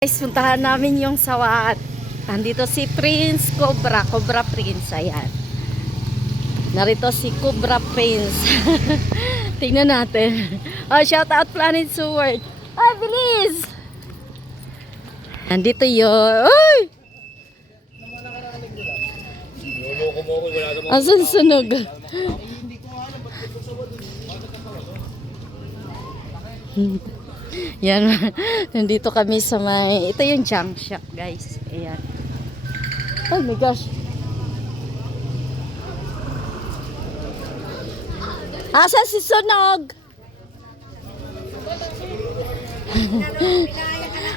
Guys, puntahan namin yung sawat. Nandito si Prince Cobra, Cobra Prince, ayan. Narito si Cobra Prince. Tingnan natin. Oh, shout out Planet Sword. Ay, bilis! Nandito yun. Uy! Asan sunog? Yan, nandito kami sa may, ito yung junk shop guys, ayan. Oh my gosh. Asan si Sunog?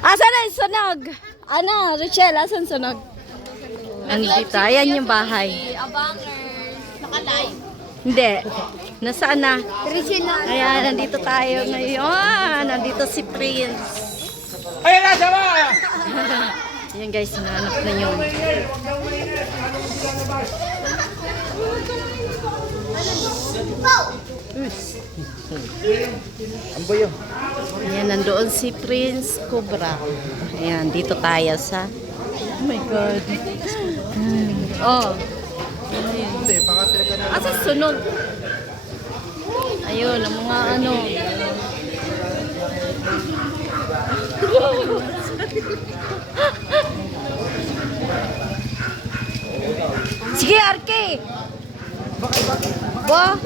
Asan na yung Sunog? Ano, Rochelle, asan Sunog? Nandito, ayan yung bahay. Abangers, naka-live. Hindi. Nasaan na? Ayan, nandito tayo ngayon. Nandito si Prince. Ayan na, sama! Ayan guys, hinahanap na yun. Ang bayo. Ayan, nandoon si Prince Cobra. Ayan, dito tayo sa... Oh my God. Oh. Hindi, pakatira ka na. Asa sunog? Ayun, ang mga ano. Sige, Arke! Ba?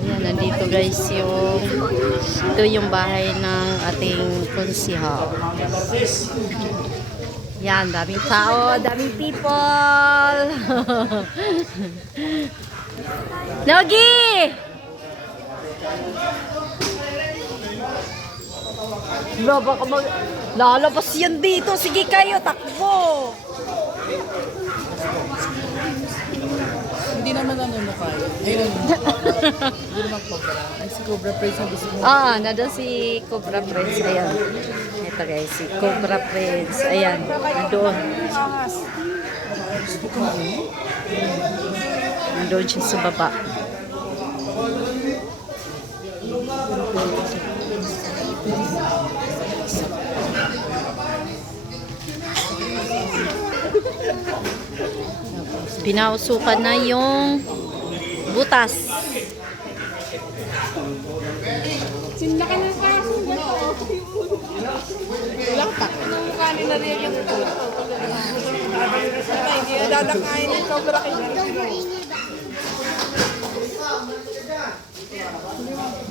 Ayan, nandito guys yung ito yung bahay ng ating konsihal. Yan, daming tao, daming people. Nogi! Baka lalabas yan dito. Sige kayo, takbo. Hindi naman ano kaya. Ayun. Hindi naman Cobra. Ay, si Cobra Prince na gusto mo. Ah, nandun si Cobra Prince. Ayan. Ito guys, si Cobra Prince. Ayan, nandun. Nandun siya sa baba. Pinausukan na yung butas. Sinlaki ng kaso ba ito? Ilang tak ng kanin na rin yung ito. Hindi na dadakain ng Cobra kayo.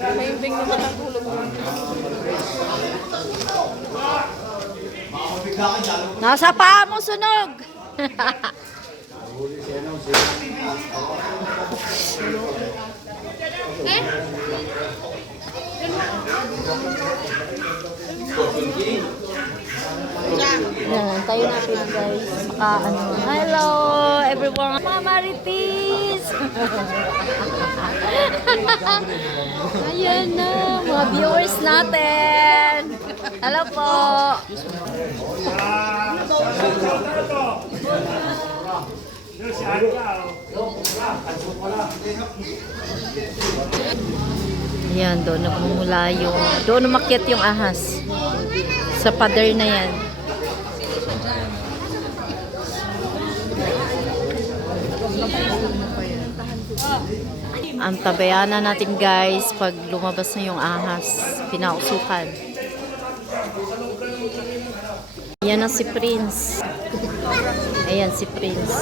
Mayubing naman ang tulog mo. Nasa paa mo sunog. Yan, tayo natin guys. Hello everyone. Mga Marites. Ayan na, mga viewers natin. Hello po. Ayan, doon nagmumula yung, doon umakyat yung ahas. Sa pader na yan. Ang tabayanan natin guys, pag lumabas na yung ahas, pinausukan. Ayan na si Prince. Ayan si Prince.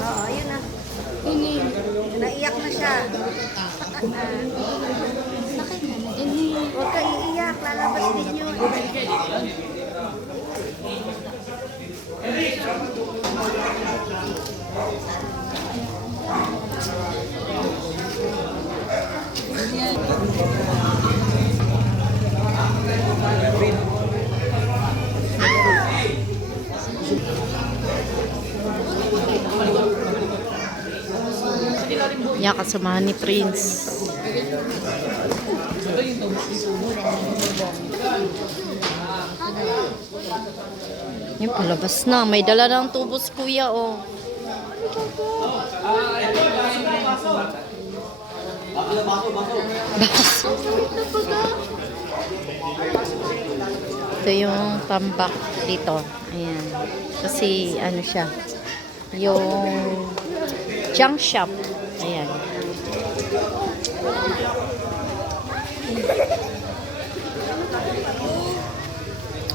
Oo, ayun na. Naiyak na siya. Huwag ka iiyak, lalabas din yun. Yan, kasamahan ni Prince. Yung palabas na. May dala ng tubo si kuya, oh. Ito yung tambak dito. Ayan. Kasi ano siya. Yung junk shop. Ayan.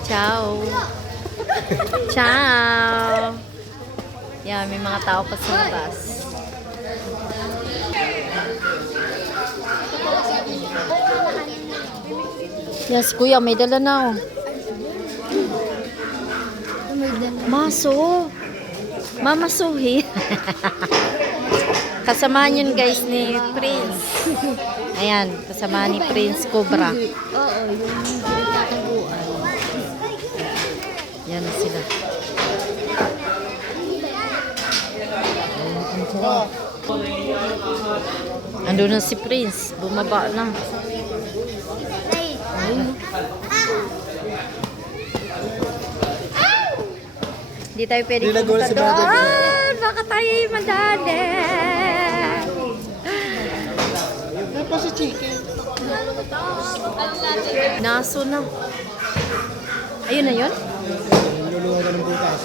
Ciao. Ciao. Yan, may mga tao pa sa labas. Yes, kuya, may dala na oh. Maso. Mamasuhi. Kasamahan yun guys ni Prince. Ayan, kasamahan ni Prince Cobra. Oo, yung pinagtataguan. Yan na sila. Ando na si Prince. Bumaba na. Hindi tayo pwede pumunta doon. Baka tayo madali. Tapos si chicken. Naso na. Ayun na yun? Luluwagan ng butas.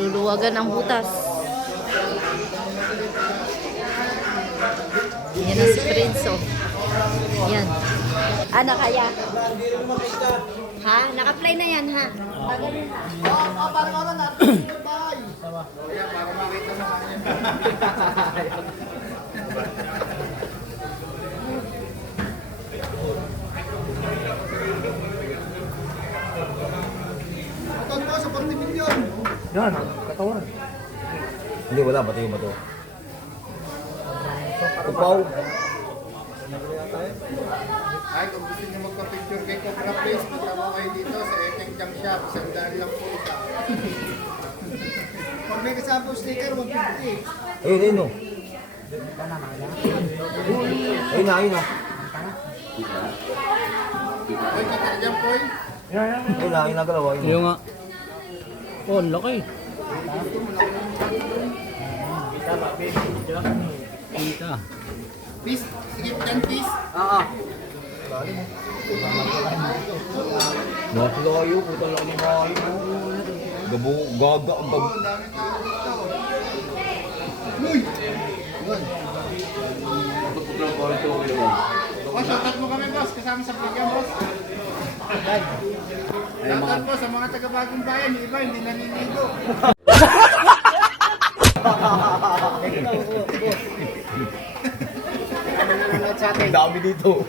Luluwagan ang butas. Yan na si Prince, oh. Yan. Ano kaya? Ha? Naka-play na yan, ha? Yan, katawan. Hindi, wala. Bato yung bato. Upaw. Ay, kung gusto niyo magpa-picture kay Cobra Place, punta mo kayo dito sa Eteng Jam Shop. $100 lang po isa. Pag may kasama po sticker, 150. Ayun, ayun, no. Ayun na, ayun na. Ay, kata dyan po eh. Ayun na, ayun na, galawa. Ayun Yung nga. Oh, ang laki. Kita. Peace. Sige, dyan peace. Nakalayo, puta lang ni Mayo. Gabo, gaga, ang gabo. Ang daming tao dito. Uy! Boss, shoutout mo kami, boss. Kasama sa vlog yan, boss. Shoutout po sa mga taga-bagong bayan. Yung iba, hindi naniligo. Ang dami dito.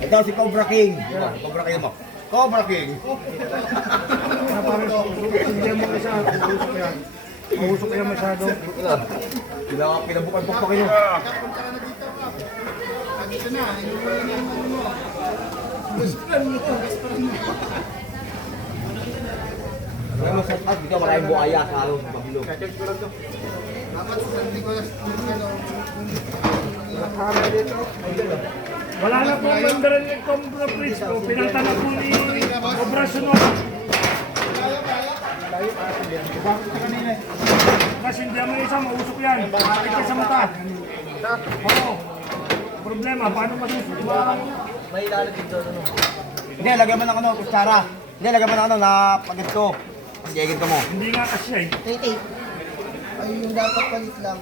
Ito si Cobra King. Cobra King mo. Cobra King. Hindi mo isa. Mausok yan. Mausok yan masyado. Pinabukan pa kayo. Punta ka na dito, pa. Dito na. Hinuhuli na yung mo. Gusturan mo. Gusturan mo. Kaya masarap dito, maraming buhaya sa araw sa Babilo. Dapat sa San Nicolas. Wala na pong mandaran yung Cobra Prince ko. Pinanta na po ni Cobra Sunod. Kasi hindi mo isa, mausok yan. Makakit ka sa mata. Oo. Problema, paano masusok? Hindi, lagyan mo ng ano, kutsara. Hindi, lagyan mo ng ano, na pagito. Pag-egin ka mo. Hindi nga kasi eh. Ay, yung dapat palit lang.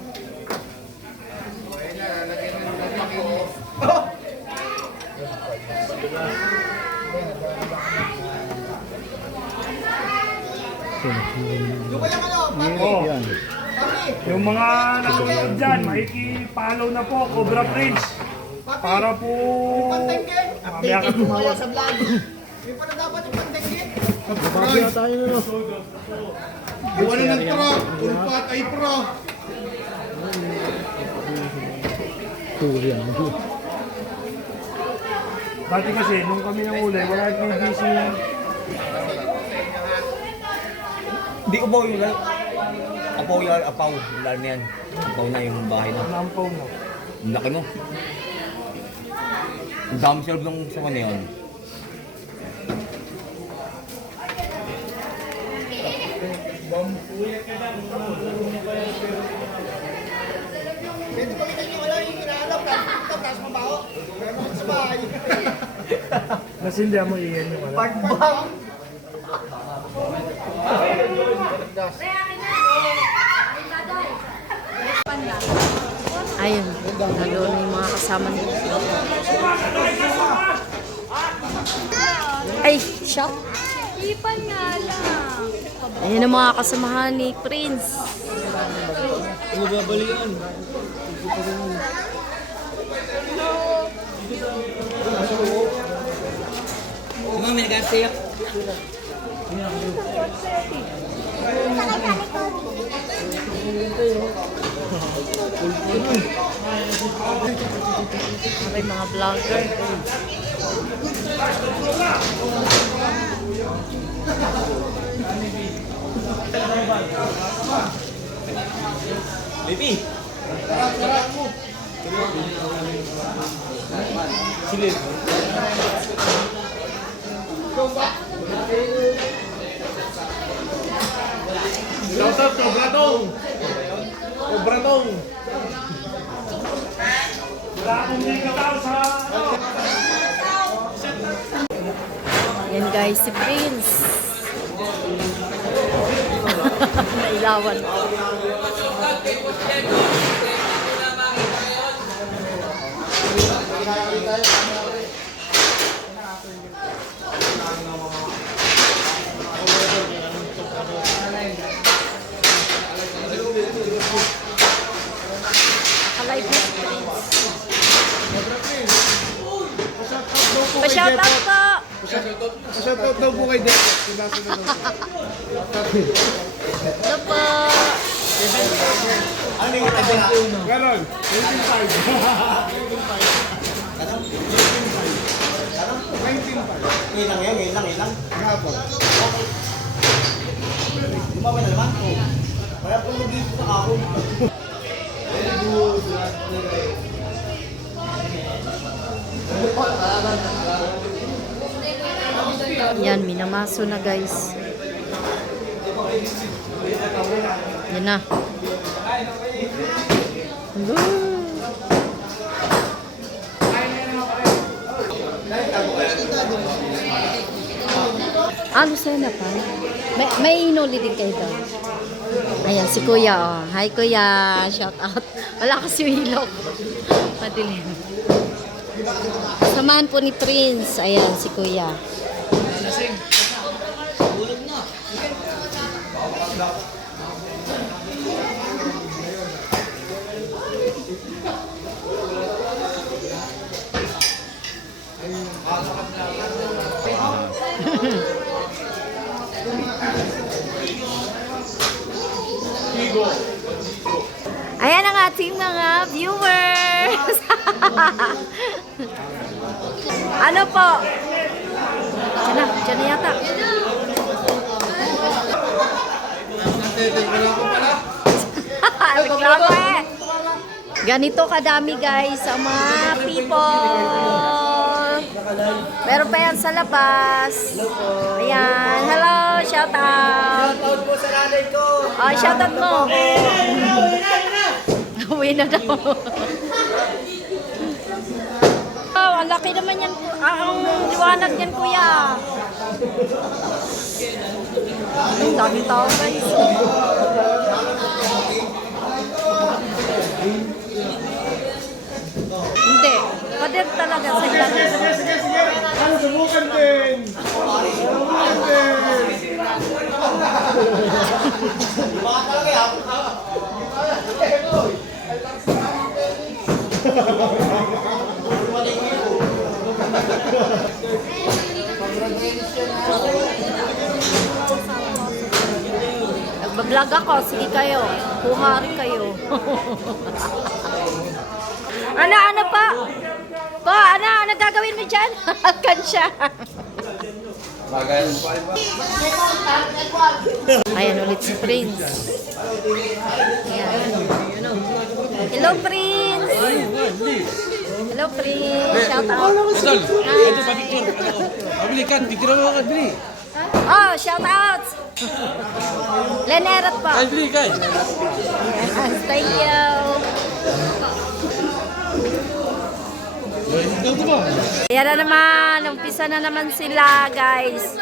Oo. Yung mga nanonood dyan, makikipollow na po, Cobra Prince. Para po... Mamaya ka tumawa. Sa vlog. May pala dapat yung pandengge. Iwan na ng truck. Ulpat ay pro. Dati kasi, nung kami nang ulay, wala nang busy. Hindi ko ba yung apaw yung apaw. Lalo na yan. Apaw na yung bahay na. Nampaw na. Ang laki mo. Ang dami serve ng sa kanya yun. Pwede ba kita nyo wala yung hinahanap? Tapos mabaho. Meron sa bahay. Nasindihan mo iyan yung ano. Pagbang! Ayun, nandun yung mga kasama nila. Ay, shop. Ipan nga lang. Ayan ang mga kasamahan ni Prince. Ano, may nag-sa'yo? Okay, mga vlogger. Baby! Shoutout to Bratong! O Bratong! Wala akong may kataw sa ano. Yan guys, si Prince. Nailawan. Nakalive na si Prince. Pa-shoutout po! Shoutout daw po kay Deko. Sinasa na daw po. Ito po! Ano yung kapila? Ganon. 19.5. Ngayon lang. Gapon. Lumabay na naman. Kaya po nag-dito sa ako. Yan, minamaso na guys. Yan na. Hello. Ano sa'yo na pa? May inuli din kayo doon. Ayan, si Kuya. Oh. Hi Kuya. Shout out. Wala kasi yung ilaw. Madilim. Samahan po ni Prince. Ayan, si Kuya. Ayan ang ating mga viewers. Ano po? Diyan na yata. Reklamo eh. Ganito kadami guys ang mga people. Meron pa yan sa labas. Ayan. Hello, shout out. Shoutout po sa nanay ko! Oh, shout out mo. Uwi na daw. Oh, ang laki naman yan. Ang liwanag yan, kuya. Ang dami tao, guys. Hindi. Pader talaga sa ilalim. Sige. Ano, subukan din. Subukan din. Baka talaga yan. Nagbablog ako. Sige kayo. Kuha rin kayo. Ano pa? Ano gagawin mo dyan? Kansya. Ayan ulit si Prince. Ayan. Hello, Prince. Hello, Prince. Shout out. Idol, ito pa picture. Mabili ka, picture mo ka, bili. Oh, shout out! Lenerot po. Yes, thank you. Ayan na naman, umpisa na naman sila, guys.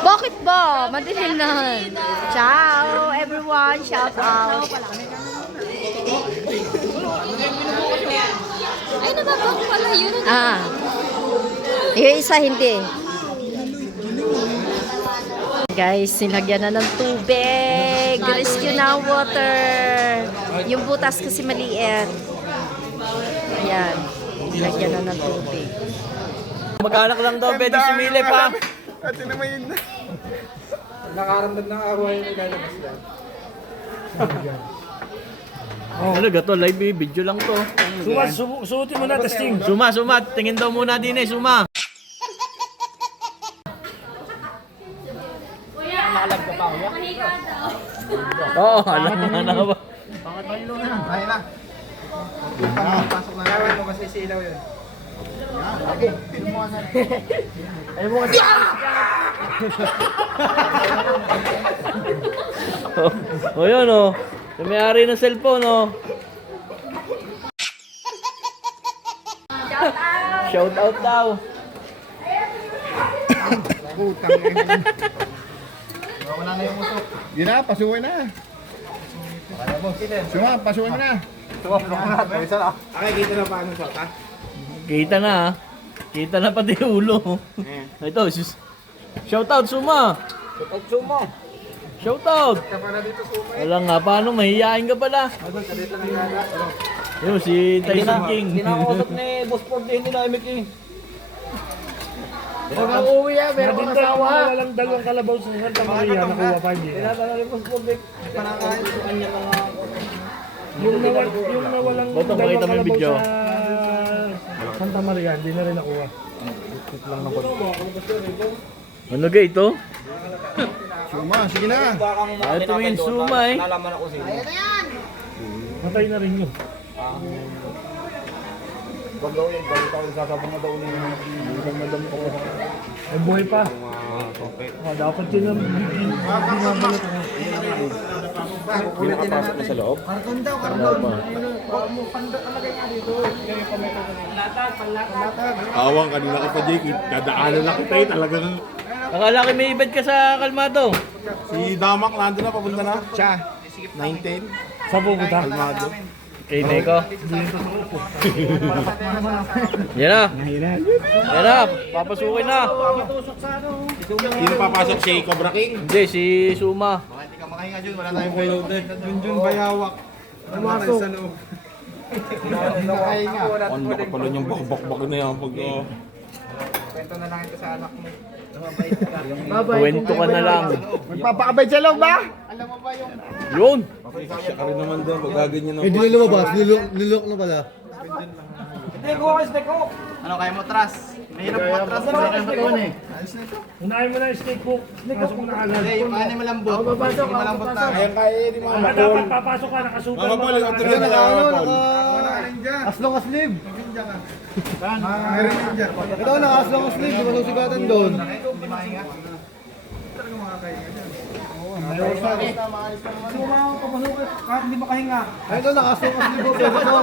Bakit ba? Madilim na. Ciao, everyone. Shout out. Ay, nababak pala yun. Ah. Yung isa hindi. Guys, sinagyan na ng tubig. Rescue na water. Yung butas kasi maliit. Ayan. Sinagyan na ng tubig. Mag-anak lang daw, pwede si Mile pa. Ate naman yun na. Ano ga to? Live video lang to. Suotin mo na, testing. Suma. Tingin daw muna din Suma. Oo, alam mo na ba? Ay na. Pasok na. Kaya mo kasi silaw yun. O yun o. Yung may-ari ng cellphone o. Shout out daw. Putang na. Wala na yung usok. Yun na, pasukin na. Suma, pasukin mo na. Suma, pasukin mo na. Isa na. Okay, kita na paano shot ha? Kita na ha. Kita na pati yung ulo. Ito, shout out Suma. Shout out Suma. Shout out. Ka pa na dito Suma. Wala nga, paano mahihain ka pala? Dito na gala. Yun, si Tyson King. Kinakausap ni Boss Ford hindi na MK. Huwag kang uwi meron kang asawa. Walang dalawang kalabaw sa Santa Maria, nakuha pa hindi. Tinatala ni Boss Ford panakain sa kanya mga Yung nawalang Boto, makita mo yung video. sa Santa Maria, hindi na rin nakuha. Ano ga ito? Suma, sige na. Ay, tumingin Suma eh. Nalaman ako sila. Matay na rin yun. Wag daw yun, bago tayo sasabang na daw ni madam ko. Ay, buhay pa. Dapat yun ang binabalot ko. Pinakapasok na sa loob? Karton daw, karton. Awang kanina ka pa, Jake. Dadaanan lang kita eh. Talagang Akala ko may ibad ka sa kalmado. si Damak nandun na, papunta na. Siya. 9-10. Sa pupunta. Kalmado. Kay Neko. Yan na. Yan na. Papasukin na. Sino papasok si Cobra King? Hindi, si Suma. Hindi ka makahinga dyan, wala tayong payload eh. Junjun bayawak. Pumasok. Sa loob. Nakahinga. Ang laki pala niyang bakbak na yan pag... Kwento na lang ito sa anak mo. Kwento ka na lang. Magpapakabay sa loob ba? Alam mo ba yung... Yun. Siya ka rin naman doon pag gaganyan ng... Hindi na lumabas, nilok na pala. Hindi, kuha ka steak ko. Ano kaya mo tras? Mahirap mo tras. Unahin mo na yung steak hook. Pasok mo na agad. Hindi, yung kanin malambot. Sige malambot na. Ayan kaya di mga Ah, dapat papasok ka, nakasuper Mga pala, ka. ito na naka-Paul. Aslong aslib. Ito na, aslong aslib. Di ba susigatan doon? Hindi makahinga. Kahit hindi makahinga. Ito na, aslong aslib. Pwede to.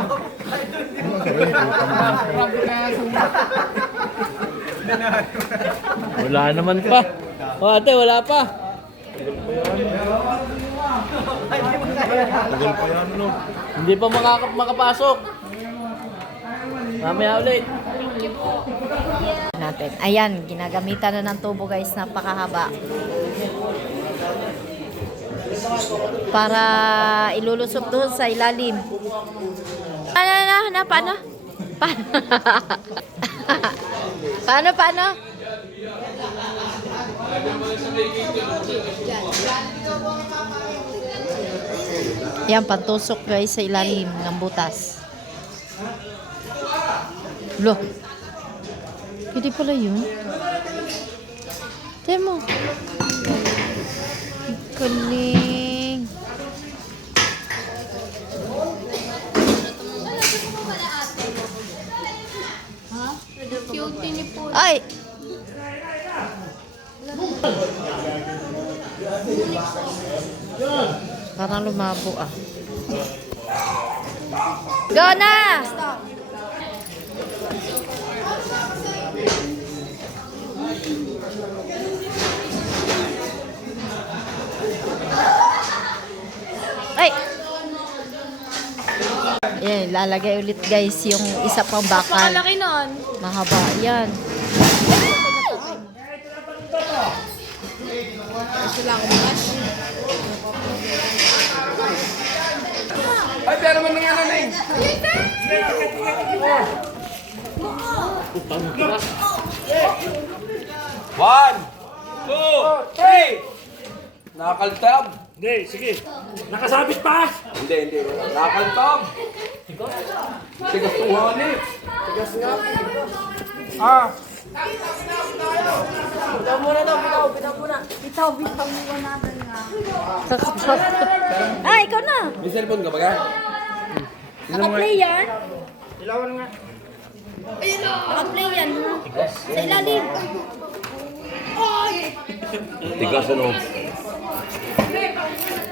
Wala naman pa. O ate, wala pa. Tagal pa yan, no? Hindi pa makapasok. Mamaya ulit. Natin. Ayan, ginagamitan na ng tubo guys, napakahaba. Para ilulusot doon sa ilalim. Paano? Paano? Yan, pantusok guys sa ilalim ng butas. Loh. Pwede pala yun. Tiyan mo. Galing. Cute ni po. Ay! Parang lumabo ah. Go na! Ay! Yan, lalagay ulit guys yung isa pang bakal. Pakalaki nun. Mahaba yan. Ay, pero man nga na eh. One, two, three. Nakakaltab. Hindi, sige. Nakasabit pa! Hindi. Nakakaltab. Tigas tuhan eh. Tigas nga. Ah. Ah, ikaw na! May cellphone ka ba ka? Naka-play yan? Naka-play yan. Sa ilalim. Tigas ano?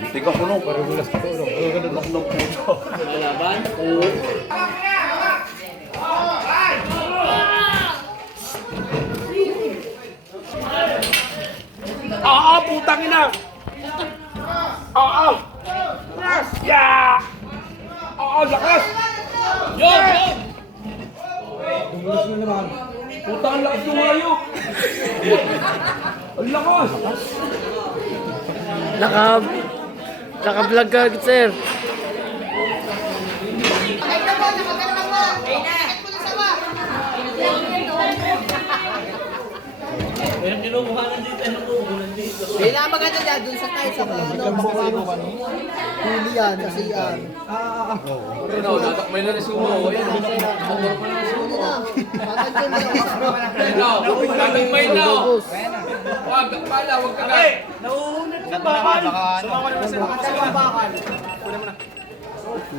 Tigas ano? Pero gulas ko. Ang ganda ng puto. Laban? Oo. Putang ina! Yeah! Lakas! Yon! Putang ang lakas tumayo! Ang lakas! Naka-vlog ka, sir. Kailangan maganda dyan, dun sa tayo sa huli yan, kasi yan. Natakmay na rin sumo. Natakmay na! Wag ka na! Nauunod ka ba?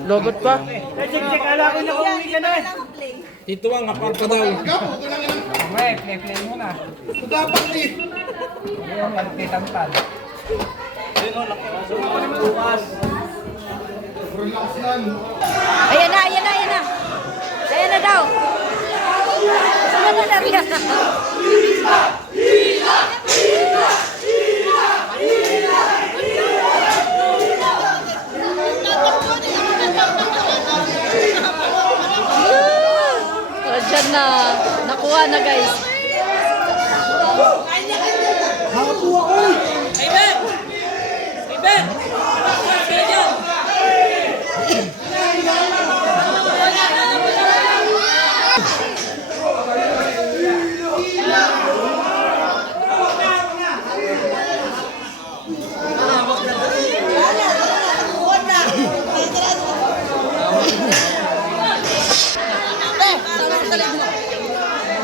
Logot pa? Check, ala ko na umuwi ka na. Tito ang hapar ka daw. Ayan na. Ayan na daw. Sunod na rin. Diyan na. Nakuha na guys.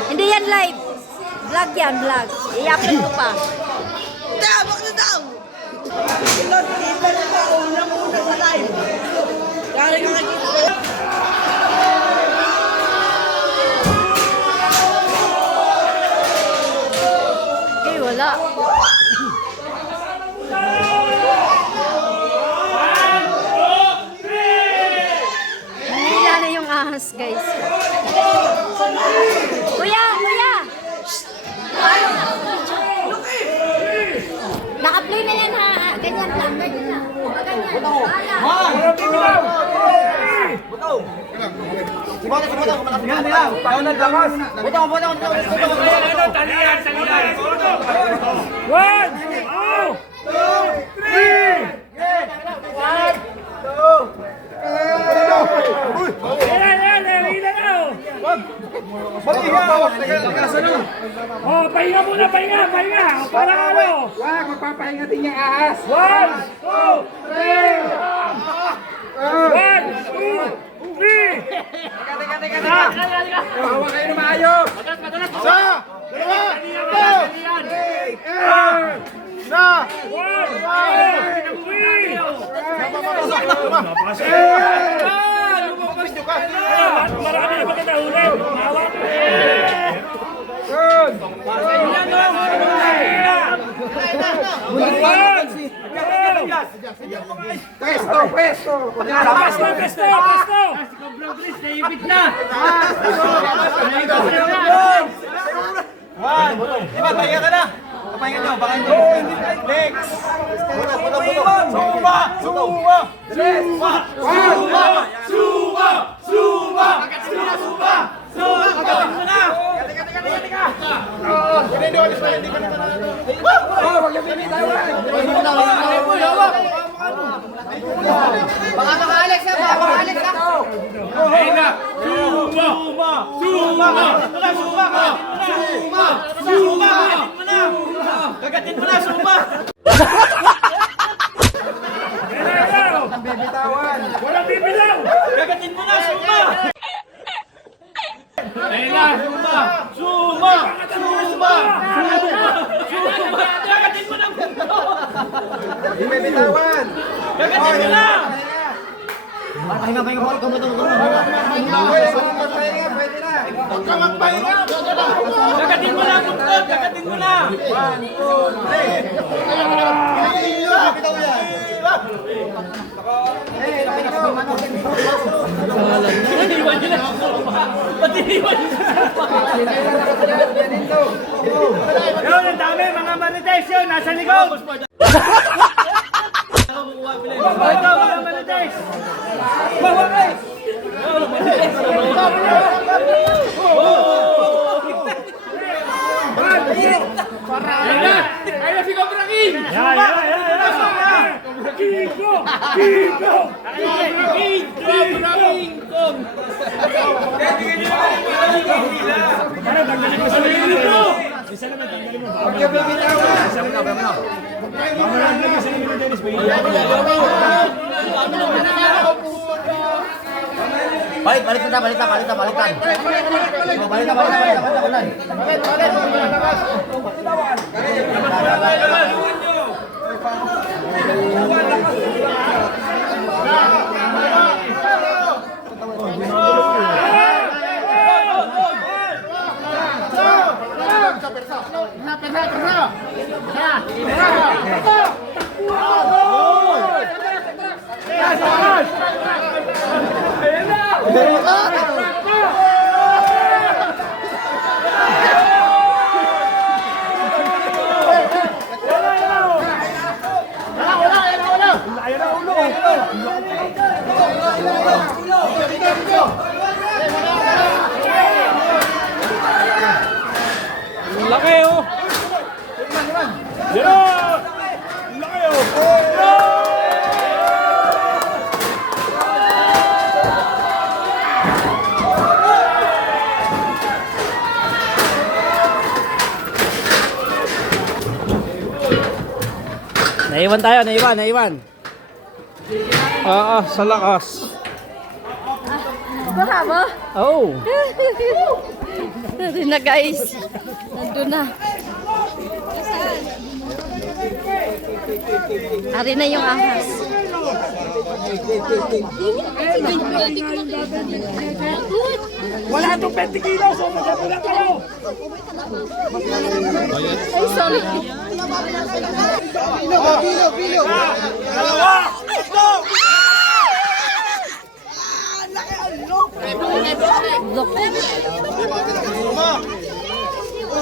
Hindi yan live. Vlog yan, vlog. I-upload ko pa. Tabak na daw! Ilan na una sa live. Galing ka nakikita. Okay, wala. Hila na yung ahas, guys. Kuya! Naka-play na yan ha. Ganyan lang. Ganyan. Talian. 1, 2, 3! Ayan, hila na oh. Pahinga muna, pahinga. Para ano? Magpapahinga din yung ahas. 1, 2, 3! 1, 2, 3! Bawa kayo na maayos. Isa, dalawa, na, 1, 2, 3! Marami na pagkatahulin. Mahawak. Pwesto! Pesto! Diba, pahinga ka na. Pahinga nyo, baka nyo. Next. Buto. Suma! Agatin mo na! Baka maka-Alex ha! Baka maka-Alex ha! Kagatin mo na, suma! Walang bibilaw! Kagatin mo na, suma! Ayun na! Suma! Kagatin mo na! Kagatin mo na! Pahinga, Kagatin mo na, buntot! Kagatin mo na! Iniwan niyo na sa sopa! Ba't iniwan niyo sa sopa? Yun, ang dami mga marites yun! Nasa likod! Ito, mga marites! Ayun si Cobra King! Kiko! Laki oh! Yan o! Laki oh! Naiwan tayo, naiwan. Sa lakas. Baka mo? Oh. Nandun na guys. Nandun na. Ari na yung ahas. Wala itong 20 kilos! So, magkagulang kayo! Ay, sorry. Dalawa!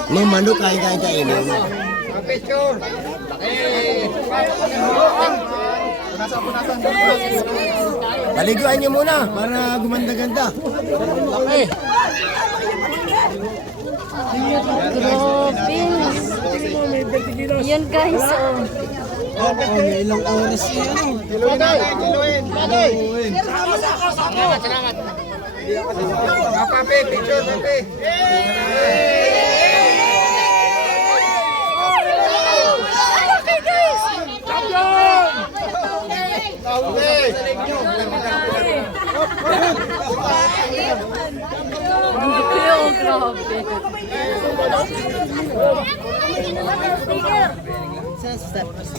Mamano kaya kainin. Paliguan niyo muna para gumanda-ganda. Grabe. Yan guys, oh. May ilang oras yan. Okay guys. Oh, grabe.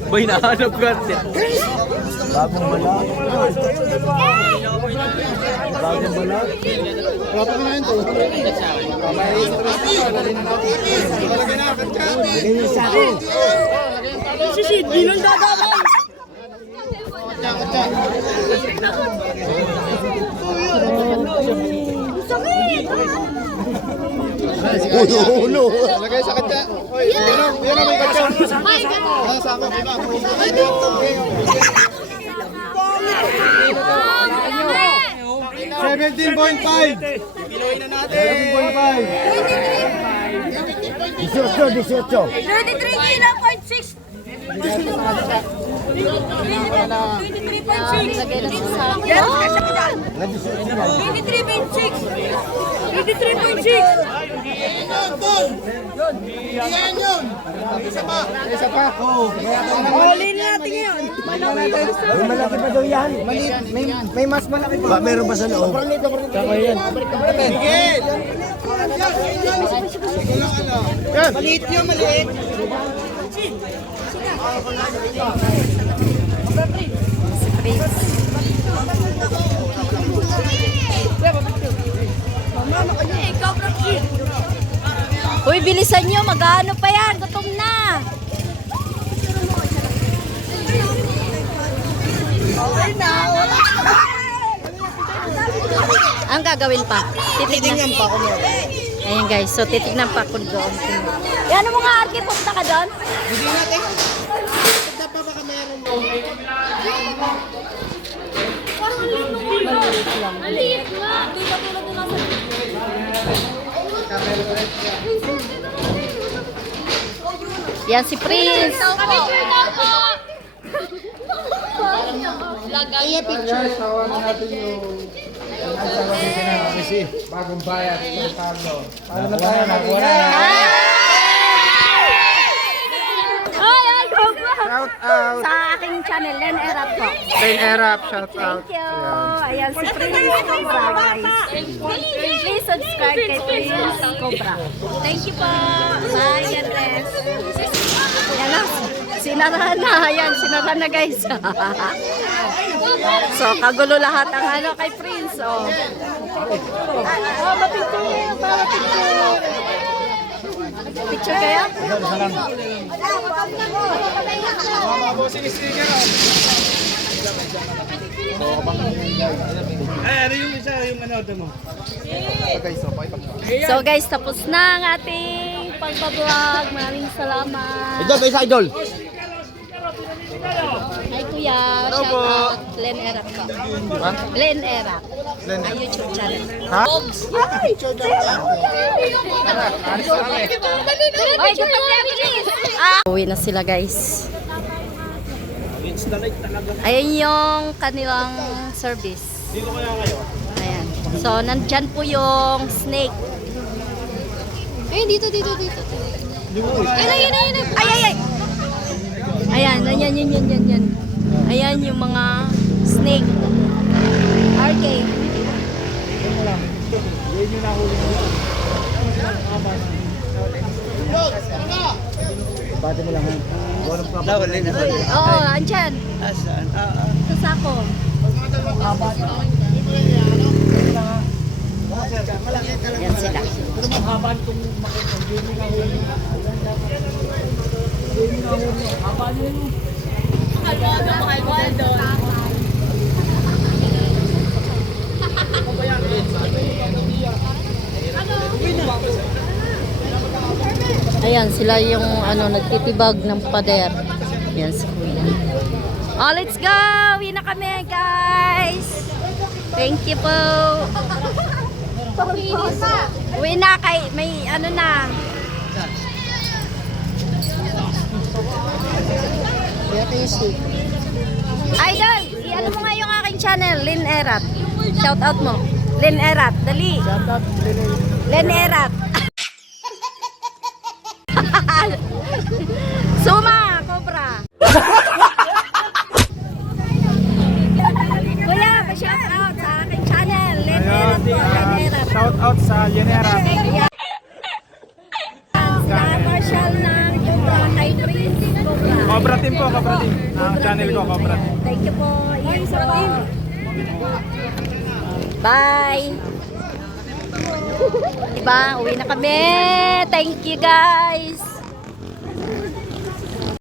Boy, nahanap ka. Bagong balat. Bagong balat. Rato na yun to. Bigyan niyo sa akin. Ulo. Lagay sa kanya. Oy, yan ang may kanya. Nasa ako, diba? 17.5. Kiloin na natin. 18. 33 kilo, 0.6. Yan yun. Isa pa. Oo. Malaki pa daw yan. May mas malaki pa. Meron pa sa loob. Kaka yan. Miguel. Yan. Maliit nyo, maliit. Si Prince. Uy, bilisan nyo. Mag-ano pa yan. Gutom na. Ang gagawin pa? Titignan pa ako. Ayan guys, so titignan pa ako doon. Yan mo nga, Arky, punta ka doon? Hindi natin. Pagda pa baka meron mo. Maliit nga. Di ba tulad na nasa... Yan si Prince. Picture na po! Kaya picture. Tawagan natin yung... Bagong bayad. Paano na tayo? Nakuha na. Ay, go po. Shout out. Sa aking channel, Len Erap po. Rain Erap, shout out. Thank you. Ayan si Prince Cobra, guys. Please subscribe kay Prince Cobra. Thank you po. Bye, God bless. Yan na. Sinarahan na. Ayan, sinarahan na guys. So, kagulo lahat ang ano kay Prince. Oh, mapicture. Picture kaya? So guys, tapos na ang ating pagbablog. Maraming salamat. Idol, may isa idol. Hi kuya, shout out. Len Erap ko. Len Erap. Ang YouTube channel. Ha? Ay, gutom na bilis. Uwi na sila guys. Ayan yung kanilang service. Ayan. So, nandyan po yung snake. Ay, dito. Ayun. Ay! Ayan, yan. Ayan yung mga snake. Arcade. Bati mo lang ha. Oo, andyan. Sa sako. Yan sila. Ayan, sila yung ano, nagtitibag ng pader. Yan si Kuya. Oh, let's go! Uwi na kami, guys! Thank you po! Uwi na kay, may ano na. Idol, i-ano mo nga yung aking channel, Len Erap. Shout out mo. Len Erap, dali. Len Erap. Suma, Cobra. Kuya, pa-shout out sa aking channel, Len Erap po, Len Erap. Shout out sa Yenera. Sa Marshall ng Cobra, kay Prince Cobra. Cobra Team po, Cobra Team. Ang channel ko, Cobra Team. Thank you po. Iyan po. Bye. Diba? Uwi na kami. Thank you guys.